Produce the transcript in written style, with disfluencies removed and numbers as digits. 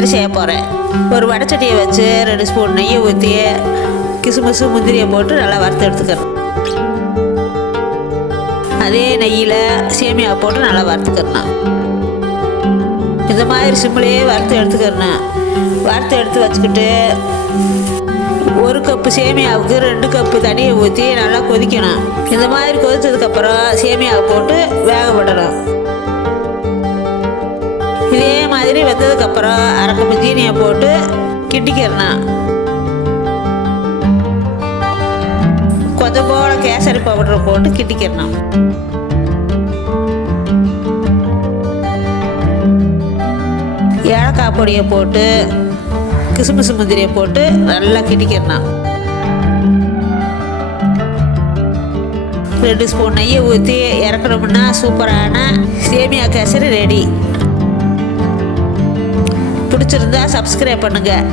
கேசரி செய்ய போகிறேன். ஒரு வடைச்சட்டியை வச்சு 2 ஸ்பூன் நெய்யை ஊற்றி கிசுமிசு முந்திரியை போட்டு நல்லா வறுத்து எடுத்துக்கிறேன். அதே நெய்யில் சேமியா போட்டு நல்லா வறுத்துக்கிறேன். இந்த மாதிரி சிம்பிளையே வறுத்து எடுத்துக்கிறேன். வறுத்து எடுத்து வச்சுக்கிட்டு 1 கப்பு சேமியாவுக்கு 2 கப்பு தண்ணியை ஊற்றி நல்லா கொதிக்கணும். இந்த மாதிரி கொதித்ததுக்கப்புறம் சேமியாவை போட்டு வேக விடணும். இதே மாதிரி வெந்ததுக்கப்புறம் 1/2 கப்பு ஜீனியை போட்டு கிண்டிக்கிறேன். கொஞ்சம் போல கேசரி பவுடரை போட்டு கிண்டிக்கிறேன். ஏலக்காய் பொடியை போட்டு கிசுமிசு முந்திரியை போட்டு நல்லா கிண்டிக்கிறேன். 2 ஸ்பூன் நெய்யை ஊற்றி இறக்கணும்னா சூப்பரான சேமியா கேசரி ரெடி. பிடிச்சிருந்தா சப்ஸ்கிரைப் பண்ணுங்கள்.